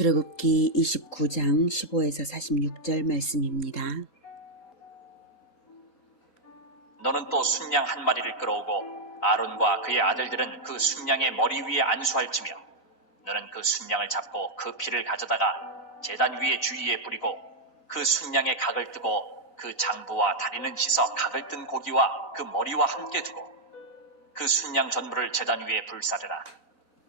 출애굽기 29장 15에서 46절 말씀입니다. 너는 또 순양 한 마리를 끌어오고 아론과 그의 아들들은 그 순양의 머리 위에 안수할지며 너는 그 순양을 잡고 그 피를 가져다가 제단 위에 주위에 뿌리고 그 순양의 각을 뜨고 그 장부와 다리는 씻어 각을 뜬 고기와 그 머리와 함께 두고 그 순양 전부를 제단 위에 불사르라.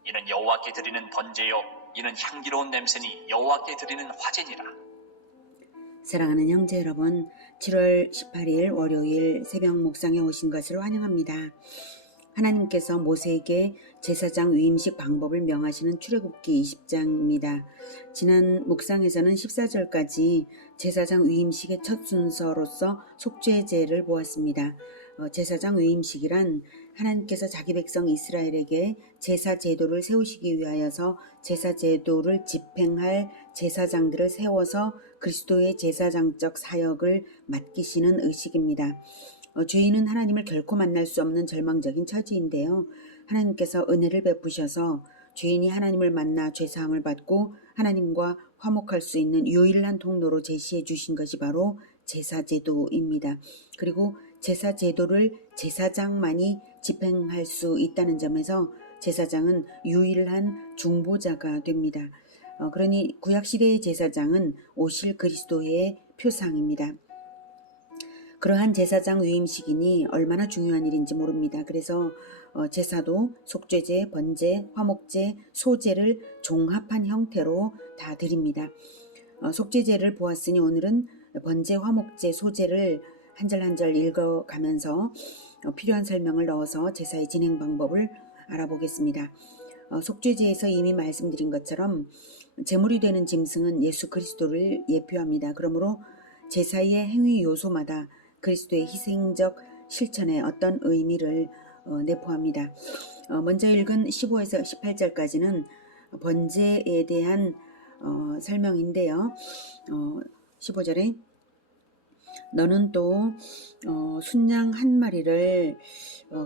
이는 여호와께 드리는 번제요 이는 향기로운 냄새니 여호와께 드리는 화제니라. 사랑하는 형제 여러분, 7월 18일 월요일 새벽 묵상에 오신 것을 환영합니다. 하나님께서 모세에게 제사장 위임식 방법을 명하시는 출애굽기 20장입니다. 지난 묵상에서는 14절까지 제사장 위임식의 첫 순서로서 속죄제를 보았습니다. 제사장 위임식이란 하나님께서 자기 백성 이스라엘에게 제사 제도를 세우시기 위하여서 제사 제도를 집행할 제사장들을 세워서 그리스도의 제사장적 사역을 맡기시는 의식입니다. 죄인은 하나님을 결코 만날 수 없는 절망적인 처지인데요. 하나님께서 은혜를 베푸셔서 죄인이 하나님을 만나 죄사함을 받고 하나님과 화목할 수 있는 유일한 통로로 제시해 주신 것이 바로 제사제도입니다. 그리고 제사제도를 제사장만이 집행할 수 있다는 점에서 제사장은 유일한 중보자가 됩니다. 그러니 구약시대의 제사장은 오실 그리스도의 표상입니다. 그러한 제사장 위임식이니 얼마나 중요한 일인지 모릅니다. 그래서 제사도 속죄제, 번제, 화목제, 소제를 종합한 형태로 다 드립니다. 속죄제를 보았으니 오늘은 번제, 화목제, 소제를 한 절 한 절 읽어가면서 필요한 설명을 넣어서 제사의 진행 방법을 알아보겠습니다. 속죄제에서 이미 말씀드린 것처럼 제물이 되는 짐승은 예수 그리스도를 예표합니다. 그러므로 제사의 행위 요소마다 그리스도의 희생적 실천에 어떤 의미를 내포합니다. 먼저 읽은 15에서 18절까지는 번제에 대한 설명인데요. 15절에 너는 또 순양 한 마리를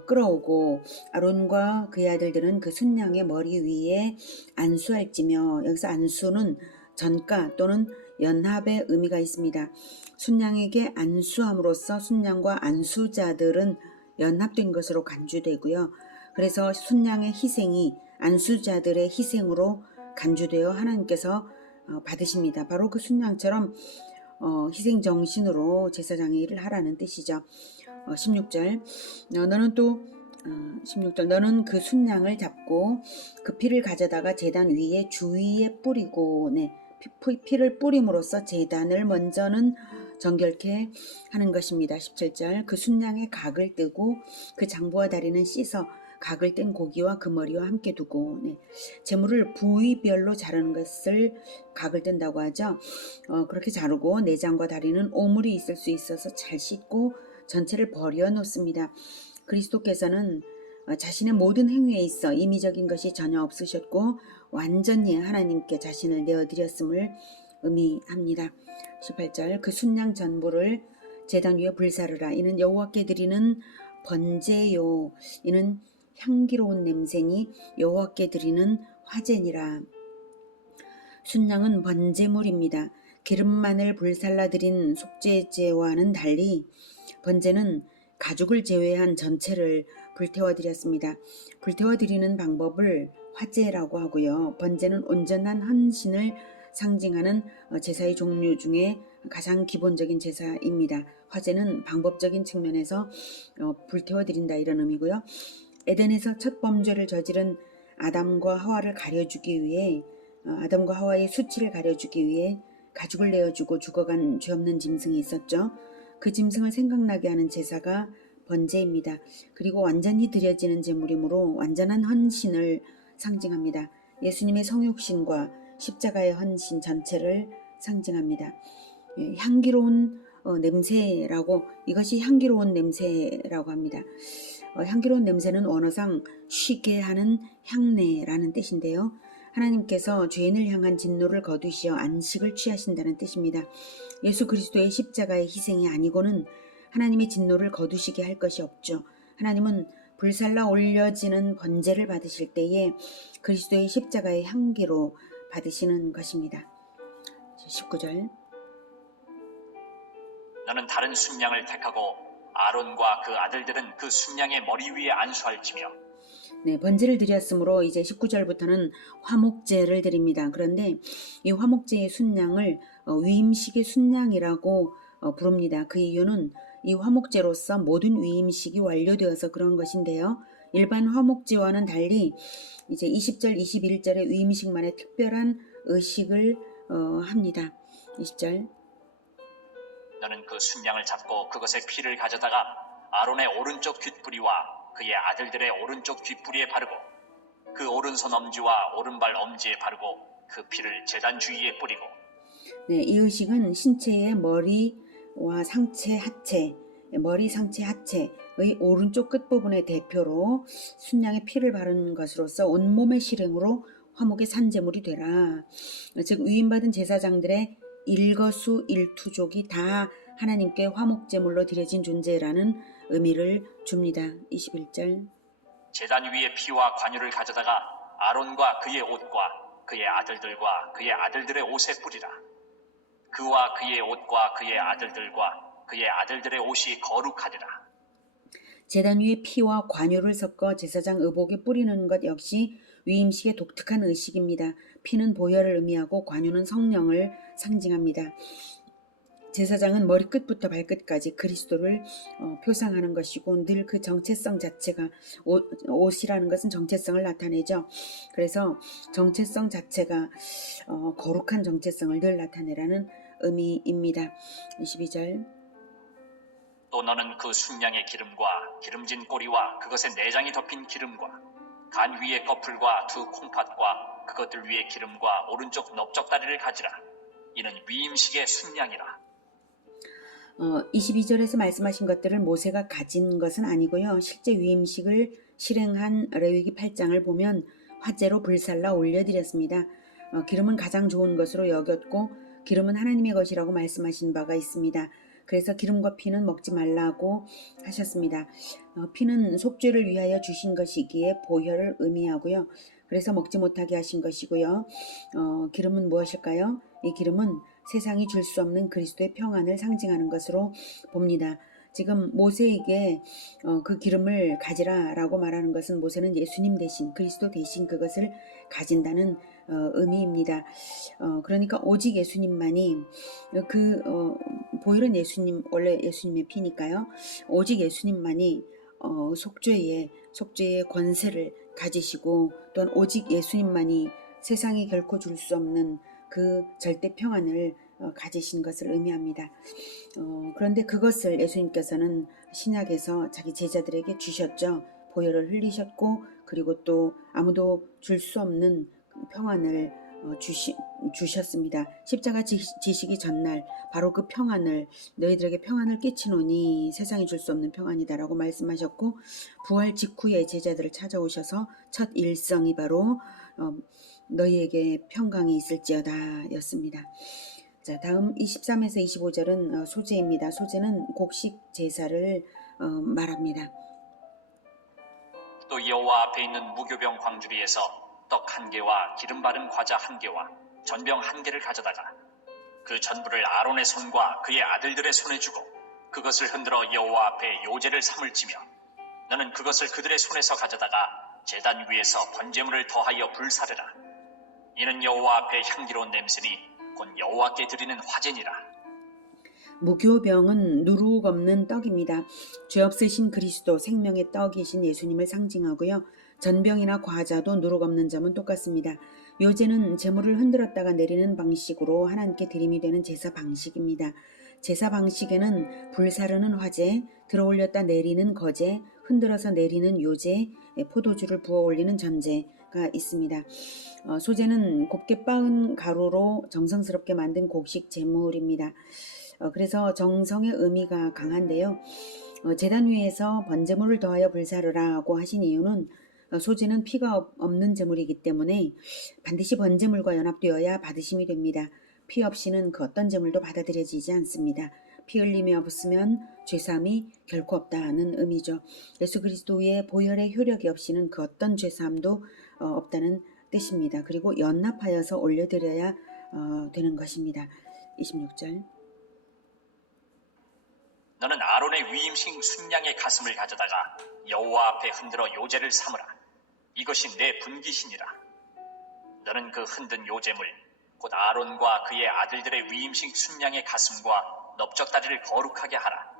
끌어오고 아론과 그의 아들들은 그 순양의 머리 위에 안수할지며, 여기서 안수는 전가 또는 연합의 의미가 있습니다. 순양에게 안수함으로써 순양과 안수자들은 연합된 것으로 간주되고요. 그래서 순양의 희생이 안수자들의 희생으로 간주되어 하나님께서 받으십니다. 바로 그 순양처럼 희생 정신으로 제사장의 일을 하라는 뜻이죠. 16절 너는 그 순양을 잡고 그 피를 가져다가 제단 위에 주위에 뿌리고, 피를 뿌림으로써 제단을 먼저는 정결케 하는 것입니다. 17절 그 순양의 각을 뜨고 그 장부와 다리는 씻어 각을 뗀 고기와 그 머리와 함께 두고, 제물을 부위별로 자르는 것을 각을 뗀다고 하죠. 그렇게 자르고 내장과 다리는 오물이 있을 수 있어서 잘 씻고 전체를 버려 놓습니다. 그리스도께서는 자신의 모든 행위에 있어 임의적인 것이 전혀 없으셨고 완전히 하나님께 자신을 내어드렸음을 의미합니다. 18절 그 순양 전부를 제단 위에 불사르라. 이는 여호와께 드리는 번제요 이는 향기로운 냄새니 여호와께 드리는 화제니라. 순양은 번제물입니다. 기름만을 불살라 드린 속죄제와는 달리 번제는 가죽을 제외한 전체를 불태워 드렸습니다. 불태워 드리는 방법을 화제라고 하고요. 번제는 온전한 헌신을 상징하는 제사의 종류 중에 가장 기본적인 제사입니다. 화제는 방법적인 측면에서 불태워 드린다 이런 의미고요. 에덴에서 첫 범죄를 저지른 아담과 하와를 가려주기 위해, 아담과 하와의 수치를 가려주기 위해 가죽을 내어주고 죽어간 죄 없는 짐승이 있었죠. 그 짐승을 생각나게 하는 제사가 번제입니다. 그리고 완전히 드려지는 제물이므로 완전한 헌신을 상징합니다. 예수님의 성육신과 십자가의 헌신 전체를 상징합니다. 향기로운 냄새라고, 이것이 향기로운 냄새라고 합니다. 향기로운 냄새는 원어상 쉬게 하는 향내라는 뜻인데요. 하나님께서 죄인을 향한 진노를 거두시어 안식을 취하신다는 뜻입니다. 예수 그리스도의 십자가의 희생이 아니고는 하나님의 진노를 거두시게 할 것이 없죠. 하나님은 불살라 올려지는 번제를 받으실 때에 그리스도의 십자가의 향기로 받으시는 것입니다. 19절. 너는 다른 순양을 택하고 아론과 그 아들들은 그 순양의 머리 위에 안수할지며. 네, 번제를 드렸으므로 이제 19절부터는 화목제를 드립니다. 그런데 이 화목제의 순양을 위임식의 순양이라고 부릅니다. 그 이유는 이 화목제로서 모든 위임식이 완료되어서 그런 것인데요. 일반 화목제와는 달리 이제 20절, 21절의 위임식만의 특별한 의식을 합니다. 20절. 너는 그 순양을 잡고 그것의 피를 가져다가 아론의 오른쪽 뒷부리와 그의 아들들의 오른쪽 뒷부리에 바르고 그 오른손 엄지와 오른발 엄지에 바르고 그 피를 제단 주위에 뿌리고. 네, 이 의식은 신체의 머리와 상체, 하체, 머리, 상체, 하체의 오른쪽 끝부분의 대표로 순양의 피를 바르는 것으로서 온몸의 실행으로 화목의 산제물이 되라. 즉 위임받은 제사장들의 일거수일투족이 다 하나님께 화목제물로 드려진 존재라는 의미를 줍니다. 21절. 제단 위에 피와 관유를 가져다가 아론과 그의 옷과 그의 아들들과 그의 아들들의 옷에 뿌리라. 그와 그의 옷과 그의 아들들과 그의 아들들의 옷이 거룩하리라. 제단 위에 피와 관유를 섞어 제사장 의복에 뿌리는 것 역시 위임식의 독특한 의식입니다. 피는 보혈을 의미하고 관유는 성령을 상징합니다. 제사장은 머리끝부터 발끝까지 그리스도를 표상하는 것이고 늘 그 정체성 자체가 옷이라는 것은 정체성을 나타내죠. 그래서 정체성 자체가 거룩한 정체성을 늘 나타내라는 의미입니다. 22절. 또 너는 그 순양의 기름과 기름진 꼬리와 그것의 내장이 덮인 기름과 간 위의 꺼풀과 두 콩팥과 그것들 위의 기름과 오른쪽 넓적다리를 가지라. 이는 위임식의 순양이라. 22절에서 말씀하신 것들을 모세가 가진 것은 아니고요. 실제 위임식을 실행한 레위기 8장을 보면 화제로 불살라 올려드렸습니다. 기름은 가장 좋은 것으로 여겼고 기름은 하나님의 것이라고 말씀하신 바가 있습니다. 그래서 기름과 피는 먹지 말라고 하셨습니다. 피는 속죄를 위하여 주신 것이기에 보혈을 의미하고요. 그래서 먹지 못하게 하신 것이고요. 기름은 무엇일까요? 이 기름은 세상이 줄 수 없는 그리스도의 평안을 상징하는 것으로 봅니다. 지금 모세에게 그 기름을 가지라라고 말하는 것은 모세는 예수님 대신 그리스도 대신 그것을 가진다는 의미입니다. 그러니까 오직 예수님만이 보혈은 예수님 원래 예수님의 피니까요. 오직 예수님만이 속죄의 권세를 가지시고 또한 오직 예수님만이 세상이 결코 줄 수 없는 그 절대 평안을 가지신 것을 의미합니다. 그런데 그것을 예수님께서는 신약에서 자기 제자들에게 주셨죠. 보혈을 흘리셨고 그리고 또 아무도 줄 수 없는 평안을 주셨습니다. 십자가 지시기 전날 바로 그 평안을 너희들에게 평안을 끼치노니 세상이 줄 수 없는 평안이다라고 말씀하셨고 부활 직후에 제자들을 찾아오셔서 첫 일성이 바로 너희에게 평강이 있을지어다 였습니다. 자, 다음 23에서 25절은 소제입니다. 소제는 곡식 제사를 말합니다. 또 여호와 앞에 있는 무교병 광주리에서 떡 1개와 기름 바른 과자 1개와 전병 1개를 가져다가 그 전부를 아론의 손과 그의 아들들의 손에 주고 그것을 흔들어 여호와 앞에 요제를 삼을지며 너는 그것을 그들의 손에서 가져다가 제단 위에서 번제물을 더하여 불사르라. 이는 여호와 앞에 향기로운 냄새니 곧 여호와께 드리는 화제니라. 무교병은 누룩 없는 떡입니다. 죄 없으신 그리스도 생명의 떡이신 예수님을 상징하고요. 전병이나 과자도 누룩 없는 점은 똑같습니다. 요제는 제물을 흔들었다가 내리는 방식으로 하나님께 드림이 되는 제사 방식입니다. 제사 방식에는 불사르는 화제, 들어올렸다 내리는 거제, 흔들어서 내리는 요제, 포도주를 부어 올리는 전제가 있습니다. 소제는 곱게 빻은 가루로 정성스럽게 만든 곡식 제물입니다. 그래서 정성의 의미가 강한데요. 제단 위에서 번제물을 더하여 불사르라고 하신 이유는 소제는 피가 없는 제물이기 때문에 반드시 번제물과 연합되어야 받으심이 됩니다. 피 없이는 그 어떤 제물도 받아들여지지 않습니다. 피 흘림이 없으면 죄사함이 결코 없다는 의미죠. 예수 그리스도의 보혈의 효력이 없이는 그 어떤 죄사함도 없다는 뜻입니다. 그리고 연납하여서 올려드려야 되는 것입니다. 26절. 너는 아론의 위임식 순양의 가슴을 가져다가 여호와 앞에 흔들어 요제를 삼으라. 이것이 내 분깃이니라. 너는 그 흔든 요제물 곧 아론과 그의 아들들의 위임식 순양의 가슴과 넓적다리를 거룩하게 하라.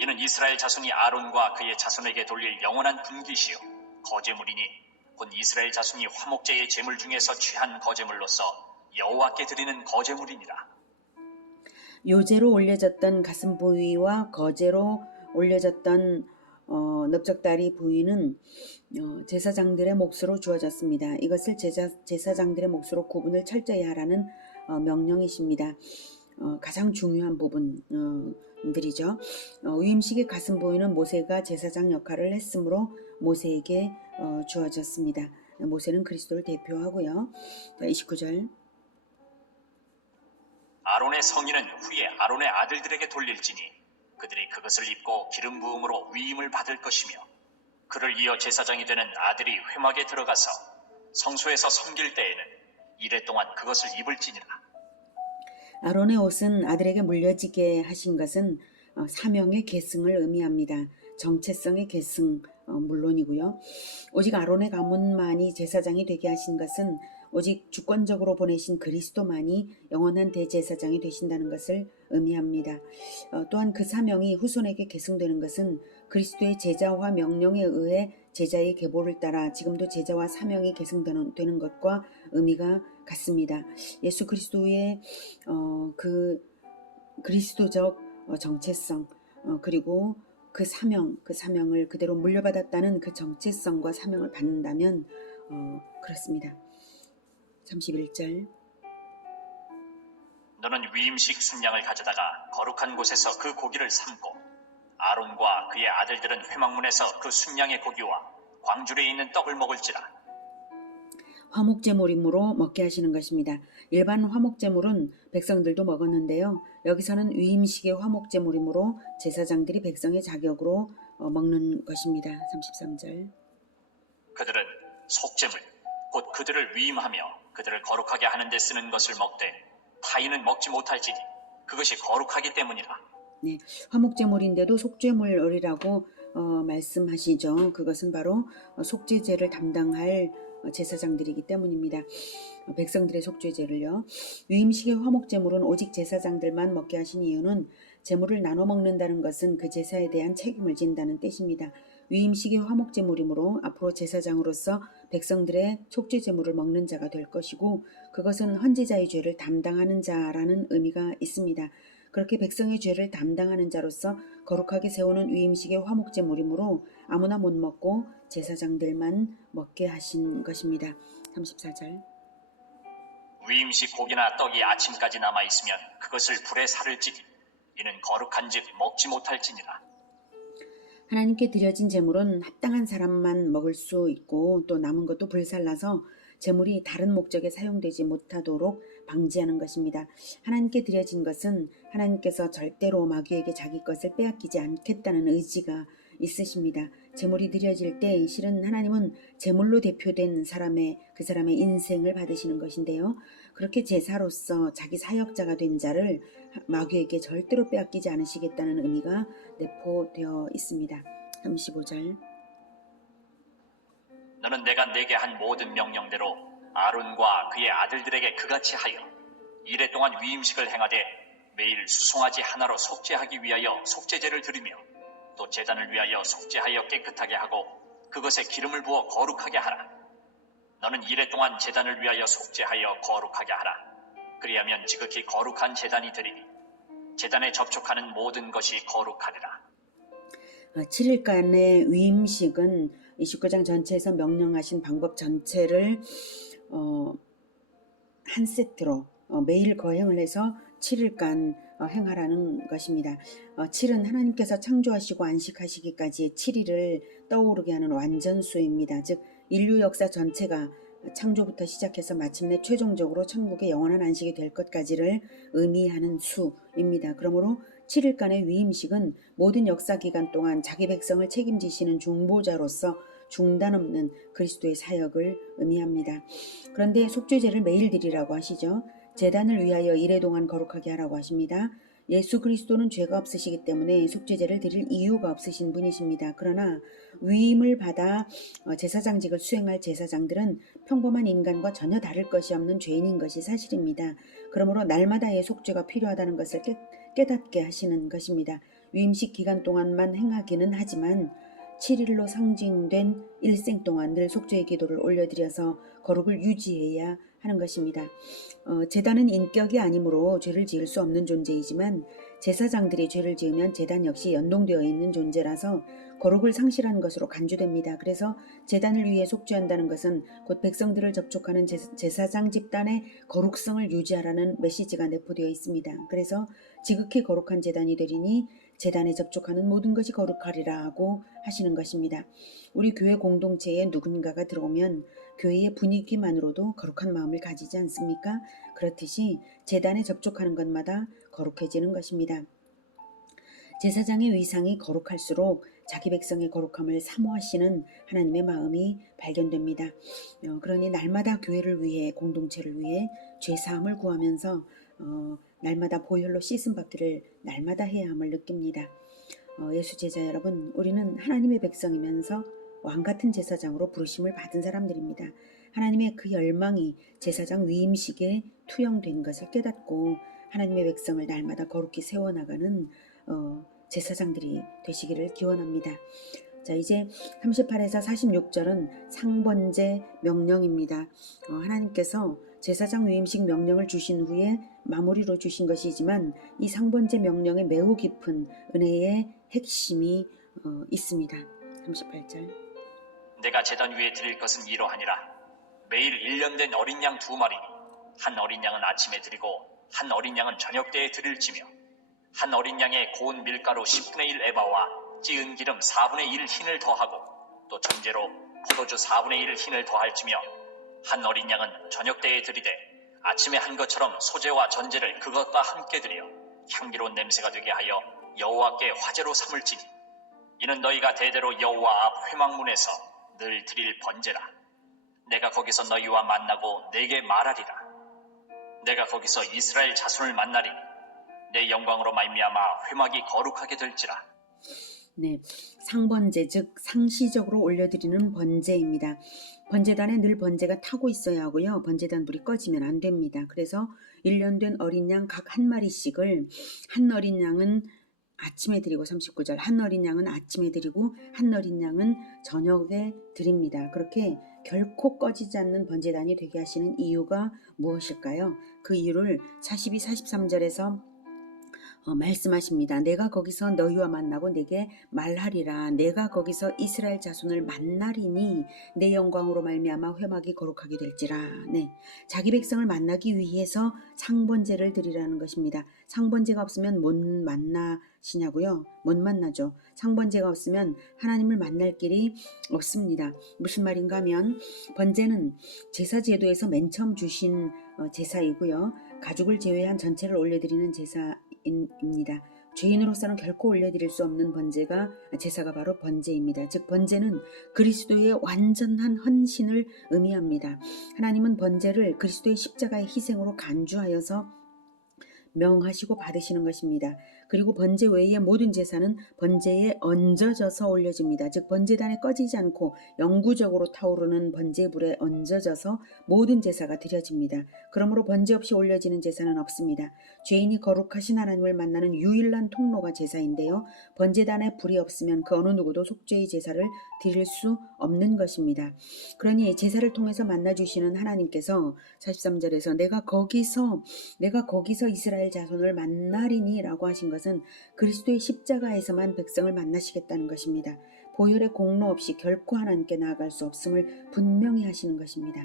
이는 이스라엘 자손이 아론과 그의 자손에게 돌릴 영원한 분깃이요 거제물이니 곧 이스라엘 자손이 화목제의 제물 중에서 취한 거제물로서 여호와께 드리는 거제물이니라. 요제로 올려졌던 가슴 부위와 거제로 올려졌던 넓적다리 부위는 제사장들의 몫으로 주어졌습니다. 이것을 제사장들의 몫으로 구분을 철저히 하라는 명령이십니다. 가장 중요한 부분들이죠. 위임식의 가슴 부위는 모세가 제사장 역할을 했으므로 모세에게 주어졌습니다. 모세는 그리스도를 대표하고요. 29절. 아론의 성인은 후에 아론의 아들들에게 돌릴지니 그들이 그것을 입고 기름 부음으로 위임을 받을 것이며 그를 이어 제사장이 되는 아들이 회막에 들어가서 성소에서 섬길 때에는 이레 동안 그것을 입을지니라. 아론의 옷은 아들에게 물려지게 하신 것은 사명의 계승을 의미합니다. 정체성의 계승 물론이고요. 오직 아론의 가문만이 제사장이 되게 하신 것은 오직 주권적으로 보내신 그리스도만이 영원한 대제사장이 되신다는 것을 의미합니다. 또한 그 사명이 후손에게 계승되는 것은 그리스도의 제자화 명령에 의해 제자의 계보를 따라 지금도 제자와 사명이 계승되는 것과 의미가 같습니다. 예수 그리스도의 그 그리스도적 정체성 그리고 그 사명을 그대로 물려받았다는 그 정체성과 사명을 받는다면 그렇습니다. 31절. 너는 위임식 순양을 가져다가 거룩한 곳에서 그 고기를 삶고 아론과 그의 아들들은 회막문에서 그 순양의 고기와 광주리에 있는 떡을 먹을지라. 화목제물이므로 먹게 하시는 것입니다. 일반 화목제물은 백성들도 먹었는데요. 여기서는 위임식의 화목제물이므로 제사장들이 백성의 자격으로 먹는 것입니다. 33절. 그들은 속제물 곧 그들을 위임하며 그들을 거룩하게 하는 데 쓰는 것을 먹되 타인은 먹지 못할지니 그것이 거룩하기 때문이라. 네, 화목제물인데도 속죄물이라고 말씀하시죠. 그것은 바로 속죄제를 담당할 제사장들이기 때문입니다. 백성들의 속죄제를요. 위임식의 화목제물은 오직 제사장들만 먹게 하신 이유는 제물을 나눠 먹는다는 것은 그 제사에 대한 책임을 진다는 뜻입니다. 위임식의 화목제물이므로 앞으로 제사장으로서 백성들의 속죄제물을 먹는 자가 될 것이고 그것은 헌제자의 죄를 담당하는 자라는 의미가 있습니다. 그렇게 백성의 죄를 담당하는 자로서 거룩하게 세우는 위임식의 화목제물이므로 아무나 못 먹고 제사장들만 먹게 하신 것입니다. 34절. 위임식 고기나 떡이 아침까지 남아있으면 그것을 불에 살을지니 이는 거룩한즉 먹지 못할지니라. 하나님께 드려진 제물은 합당한 사람만 먹을 수 있고 또 남은 것도 불살라서 제물이 다른 목적에 사용되지 못하도록 방지하는 것입니다. 하나님께 드려진 것은 하나님께서 절대로 마귀에게 자기 것을 빼앗기지 않겠다는 의지가 있으십니다. 제물이 드려질 때 실은 하나님은 제물로 대표된 그 사람의 인생을 받으시는 것인데요. 그렇게 제사로서 자기 사역자가 된 자를 마귀에게 절대로 빼앗기지 않으시겠다는 의미가 내포되어 있습니다. 35절. 너는 내가 내게 한 모든 명령대로 아론과 그의 아들들에게 그같이 하여 이레 동안 위임식을 행하되 매일 수송아지 하나로 속죄하기 위하여 속죄제를 드리며 또 제단을 위하여 속죄하여 깨끗하게 하고 그것에 기름을 부어 거룩하게 하라. 너는 이레 동안 제단을 위하여 속죄하여 거룩하게 하라. 그리하면 지극히 거룩한 제단이 되리니 제단에 접촉하는 모든 것이 거룩하리라. 7일간의 위임식은 29장 전체에서 명령하신 방법 전체를 한 세트로 매일 거행을 해서 7일간 행하라는 것입니다. 7은 하나님께서 창조하시고 안식하시기까지의 7일을 떠오르게 하는 완전수입니다. 즉 인류 역사 전체가 창조부터 시작해서 마침내 최종적으로 천국의 영원한 안식이 될 것까지를 의미하는 수입니다. 그러므로 7일간의 위임식은 모든 역사 기간 동안 자기 백성을 책임지시는 중보자로서 중단 없는 그리스도의 사역을 의미합니다. 그런데 속죄제를 매일 드리라고 하시죠. 제단을 위하여 이래 동안 거룩하게 하라고 하십니다. 예수 그리스도는 죄가 없으시기 때문에 속죄제를 드릴 이유가 없으신 분이십니다. 그러나 위임을 받아 제사장직을 수행할 제사장들은 평범한 인간과 전혀 다를 것이 없는 죄인인 것이 사실입니다. 그러므로 날마다의 속죄가 필요하다는 것을 깨닫게 하시는 것입니다. 위임식 기간 동안만 행하기는 하지만 7일로 상징된 일생 동안 늘 속죄의 기도를 올려드려서 거룩을 유지해야 하는 것입니다. 제단은 인격이 아니므로 죄를 지을 수 없는 존재이지만 제사장들이 죄를 지으면 제단 역시 연동되어 있는 존재라서 거룩을 상실한 것으로 간주됩니다. 그래서 제단을 위해 속죄한다는 것은 곧 백성들을 접촉하는 제사장 집단의 거룩성을 유지하라는 메시지가 내포되어 있습니다. 그래서 지극히 거룩한 제단이 되리니 제단에 접촉하는 모든 것이 거룩하리라고 하시는 것입니다. 우리 교회 공동체에 누군가가 들어오면 교회의 분위기만으로도 거룩한 마음을 가지지 않습니까? 그렇듯이 제단에 접촉하는 것마다 거룩해지는 것입니다. 제사장의 위상이 거룩할수록 자기 백성의 거룩함을 사모하시는 하나님의 마음이 발견됩니다. 그러니 날마다 교회를 위해, 공동체를 위해 죄사함을 구하면서 날마다 보혈로 씻음 받기를 날마다 해야 함을 느낍니다. 예수 제자 여러분, 우리는 하나님의 백성이면서 왕같은 제사장으로 부르심을 받은 사람들입니다. 하나님의 그 열망이 제사장 위임식에 투영된 것을 깨닫고 하나님의 백성을 날마다 거룩히 세워나가는 제사장들이 되시기를 기원합니다. 자, 이제 38에서 46절은 상번제 명령입니다. 하나님께서 제사장 위임식 명령을 주신 후에 마무리로 주신 것이지만 이 상번제 명령에 매우 깊은 은혜의 핵심이 있습니다. 38절. 내가 제단 위에 드릴 것은 이러하니라. 매일 1년 된 어린 양 2마리니 한 어린 양은 아침에 드리고 한 어린 양은 저녁 때에 드릴지며 한 어린 양에 고운 밀가루 10분의 1 에바와 찌은 기름 4분의 1 흰을 더하고 또 전제로 포도주 4분의 1 흰을 더할지며 한 어린 양은 저녁 때에 드리되 아침에 한 것처럼 소제와 전제를 그것과 함께 드려 향기로운 냄새가 되게 하여 여호와께 화제로 삼을지니 이는 너희가 대대로 여호와 앞 회막문에서 늘 드릴 번제라. 내가 거기서 너희와 만나고 내게 말하리라. 내가 거기서 이스라엘 자손을 만나리니 내 영광으로 말미암아 회막이 거룩하게 될지라. 네, 상번제 즉 상시적으로 올려드리는 번제입니다. 번제단에 늘 번제가 타고 있어야 하고요. 번제단 불이 꺼지면 안 됩니다. 그래서 1년 된 어린 양 각 한 마리씩을 한 어린 양은 아침에 드리고 39절 한 어린 양은 아침에 드리고 한 어린 양은 저녁에 드립니다. 그렇게 결코 꺼지지 않는 번제단이 되게 하시는 이유가 무엇일까요? 그 이유를 42, 43절에서 말씀하십니다. 내가 거기서 너희와 만나고 내게 말하리라. 내가 거기서 이스라엘 자손을 만나리니 내 영광으로 말미암아 회막이 거룩하게 될지라. 네, 자기 백성을 만나기 위해서 상번제를 드리라는 것입니다. 상번제가 없으면 못 만나시냐고요? 못 만나죠. 상번제가 없으면 하나님을 만날 길이 없습니다. 무슨 말인가 하면 번제는 제사 제도에서 맨 처음 주신 제사이고요. 가족을 제외한 전체를 올려드리는 제사입니다. 죄인으로서는 결코 올려드릴 수 없는 제사가 바로 번제입니다. 즉 번제는 그리스도의 완전한 헌신을 의미합니다. 하나님은 번제를 그리스도의 십자가의 희생으로 간주하여서 명하시고 받으시는 것입니다. 그리고 번제 외의 모든 제사는 번제에 얹어져서 올려집니다. 즉 번제단에 꺼지지 않고 영구적으로 타오르는 번제불에 얹어져서 모든 제사가 드려집니다. 그러므로 번제 없이 올려지는 제사는 없습니다. 죄인이 거룩하신 하나님을 만나는 유일한 통로가 제사인데요. 번제단에 불이 없으면 그 어느 누구도 속죄의 제사를 드릴 수 없는 것입니다. 그러니 제사를 통해서 만나주시는 하나님께서 43절에서 내가 거기서 이스라엘 자손을 만나리니 라고 하신 것은 그리스도의 십자가에서만 백성을 만나시겠다는 것입니다. 보혈의 공로 없이 결코 하나님께 나아갈 수 없음을 분명히 하시는 것입니다.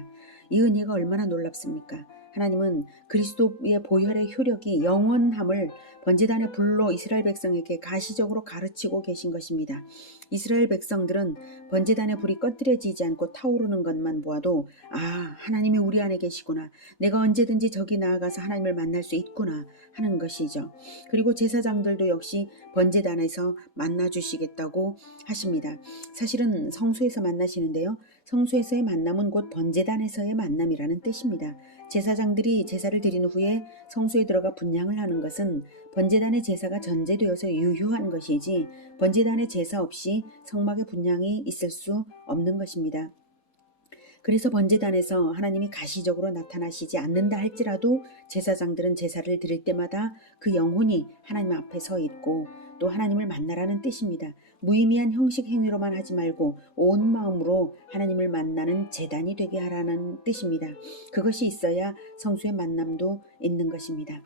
이 은혜가 얼마나 놀랍습니까? 하나님은 그리스도의 보혈의 효력이 영원함을 번제단의 불로 이스라엘 백성에게 가시적으로 가르치고 계신 것입니다. 이스라엘 백성들은 번제단의 불이 꺼뜨려지지 않고 타오르는 것만 보아도 하나님이 우리 안에 계시구나. 내가 언제든지 저기 나아가서 하나님을 만날 수 있구나 하는 것이죠. 그리고 제사장들도 역시 번제단에서 만나주시겠다고 하십니다. 사실은 성소에서 만나시는데요. 성소에서의 만남은 곧 번제단에서의 만남이라는 뜻입니다. 제사장들이 제사를 드린 후에 성소에 들어가 분향을 하는 것은 번제단의 제사가 전제되어서 유효한 것이지 번제단의 제사 없이 성막의 분향이 있을 수 없는 것입니다. 그래서 번제단에서 하나님이 가시적으로 나타나시지 않는다 할지라도 제사장들은 제사를 드릴 때마다 그 영혼이 하나님 앞에 서 있고 또 하나님을 만나라는 뜻입니다. 무의미한 형식 행위로만 하지 말고 온 마음으로 하나님을 만나는 제단이 되게 하라는 뜻입니다. 그것이 있어야 성수의 만남도 있는 것입니다.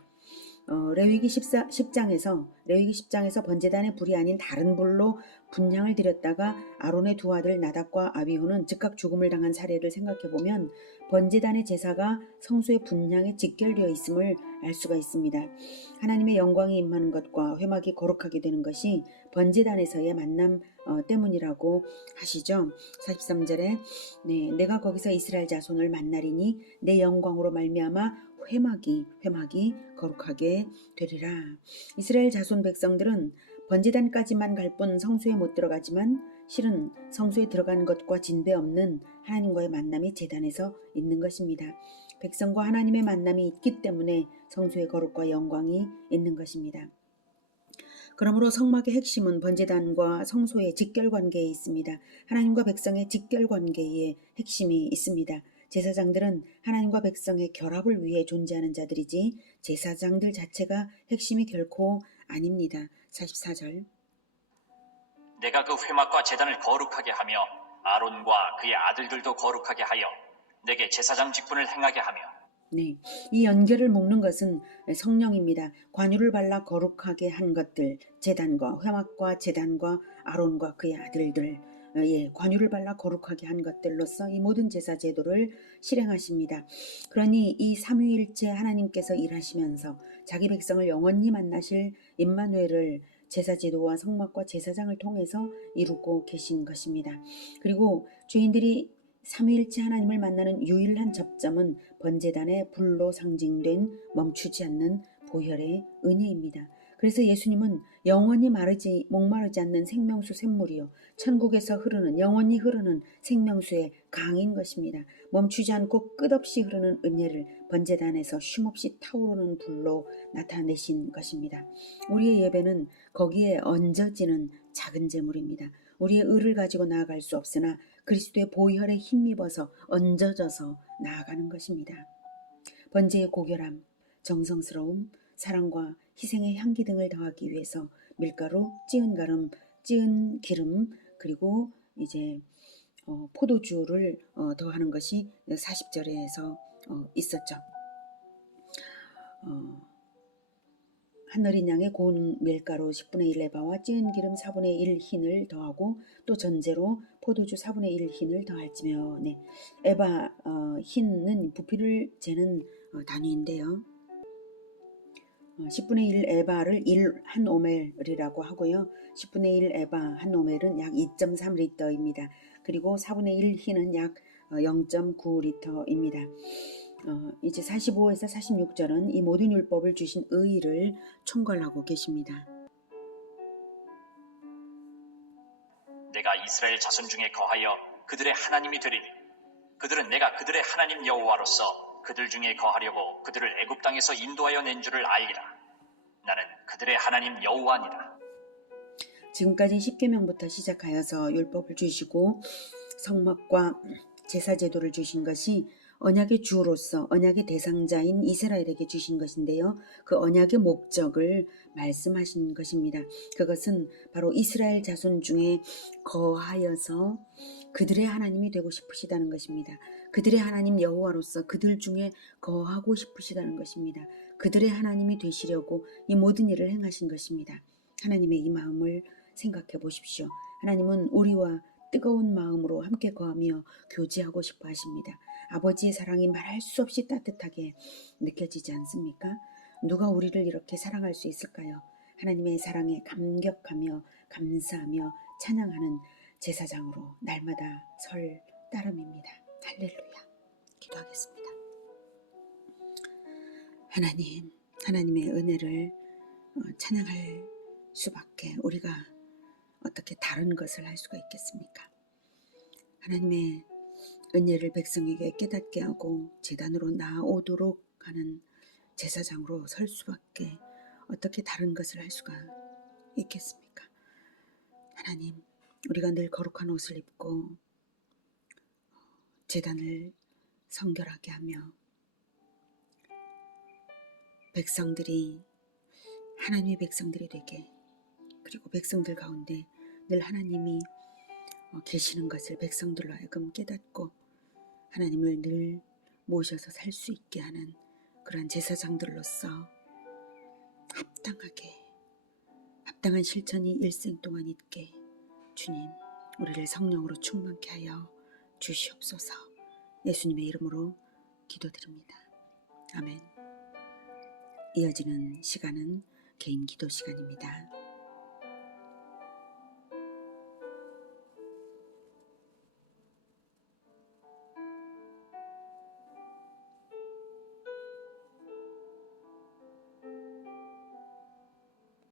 레위기 10장에서 번제단의 불이 아닌 다른 불로 분향을 드렸다가 아론의 두 아들 나답과 아비후는 즉각 죽음을 당한 사례를 생각해보면 번제단의 제사가 성소의 분향에 직결되어 있음을 알 수가 있습니다. 하나님의 영광이 임하는 것과 회막이 거룩하게 되는 것이 번제단에서의 만남 때문이라고 하시죠. 43절에 내가 거기서 이스라엘 자손을 만나리니 내 영광으로 말미암아 회막이 거룩하게 되리라. 이스라엘 자손 백성들은 번제단까지만 갈 뿐 성소에 못 들어가지만 실은 성소에 들어간 것과 진배 없는 하나님과의 만남이 제단에서 있는 것입니다. 백성과 하나님의 만남이 있기 때문에 성소의 거룩과 영광이 있는 것입니다. 그러므로 성막의 핵심은 번제단과 성소의 직결관계에 있습니다. 하나님과 백성의 직결관계에 핵심이 있습니다. 제사장들은 하나님과 백성의 결합을 위해 존재하는 자들이지 제사장들 자체가 핵심이 결코 아닙니다. 44절 내가 그 회막과 제단을 거룩하게 하며 아론과 그의 아들들도 거룩하게 하여 내게 제사장 직분을 행하게 하며 이 연결을 묶는 것은 성령입니다. 관유를 발라 거룩하게 한 것들, 제단과 회막과 제단과 아론과 그의 아들들, 관유를 발라 거룩하게 한 것들로서 이 모든 제사 제도를 실행하십니다. 그러니 이 삼위일체 하나님께서 일하시면서 자기 백성을 영원히 만나실 임마누엘을 제사 제도와 성막과 제사장을 통해서 이루고 계신 것입니다. 그리고 죄인들이 삼위일체 하나님을 만나는 유일한 접점은 번제단의 불로 상징된 멈추지 않는 보혈의 은혜입니다. 그래서 예수님은 영원히 목마르지 않는 생명수 샘물이요 천국에서 영원히 흐르는 생명수의 강인 것입니다. 멈추지 않고 끝없이 흐르는 은혜를 번제단에서 쉼없이 타오르는 불로 나타내신 것입니다. 우리의 예배는 거기에 얹어지는 작은 제물입니다. 우리의 의를 가지고 나아갈 수 없으나 그리스도의 보혈에 힘입어서 얹어져서 나아가는 것입니다. 번제의 고결함, 정성스러움, 사랑과 희생의 향기 등을 더하기 위해서 밀가루, 찌은 기름, 그리고 이제 포도주를 더하는 것이 40절에서 있었죠. 한 어린 양의 고운 밀가루 10분의 1 에바와 찌은 기름 4분의 1 흰을 더하고 또 전제로 포도주 4분의 1 흰을 더할지며 에바 흰은 부피를 재는 단위인데요. 10분의 1 에바를 1 오멜이라고 하고요. 10분의 1 에바 한 오멜은 약 2.3리터입니다. 그리고 4분의 1 흰은 약 0.9리터입니다. 이제 45에서 46절은 이 모든 율법을 주신 의를 총괄하고 계십니다. 내가 이스라엘 자손 중에 거하여 그들의 하나님이 되리니 그들은 내가 그들의 하나님 여호와로서 그들 중에 거하려고 그들을 애굽 땅에서 인도하여 낸 줄을 알리라. 나는 그들의 하나님 여호와니라. 지금까지 10계명부터 시작하여서 율법을 주시고 성막과 제사 제도를 주신 것이 언약의 주로서 언약의 대상자인 이스라엘에게 주신 것인데요. 그 언약의 목적을 말씀하신 것입니다. 그것은 바로 이스라엘 자손 중에 거하여서 그들의 하나님이 되고 싶으시다는 것입니다. 그들의 하나님 여호와로서 그들 중에 거하고 싶으시다는 것입니다. 그들의 하나님이 되시려고 이 모든 일을 행하신 것입니다. 하나님의 이 마음을 생각해 보십시오. 하나님은 우리와 뜨거운 마음으로 함께 거하며 교제하고 싶어 하십니다. 아버지의 사랑이 말할 수 없이 따뜻하게 느껴지지 않습니까? 누가 우리를 이렇게 사랑할 수 있을까요? 하나님의 사랑에 감격하며 감사하며 찬양하는 제사장으로 날마다 설 따름입니다. 할렐루야. 기도하겠습니다. 하나님, 하나님의 은혜를 찬양할 수밖에 우리가 어떻게 다른 것을 할 수가 있겠습니까? 하나님의 은혜를 백성에게 깨닫게 하고 제단으로 나아오도록 하는 제사장으로 설 수밖에 어떻게 다른 것을 할 수가 있겠습니까? 하나님, 우리가 늘 거룩한 옷을 입고 제단을 성결하게 하며 백성들이 하나님의 백성들이 되게, 그리고 백성들 가운데 늘 하나님이 계시는 것을 백성들로 하여금 깨닫고 하나님을 늘 모셔서 살 수 있게 하는 그러한 제사장들로서 합당한 실천이 일생 동안 있게 주님, 우리를 성령으로 충만케 하여 주시옵소서. 예수님의 이름으로 기도드립니다. 아멘. 이어지는 시간은 개인 기도 시간입니다.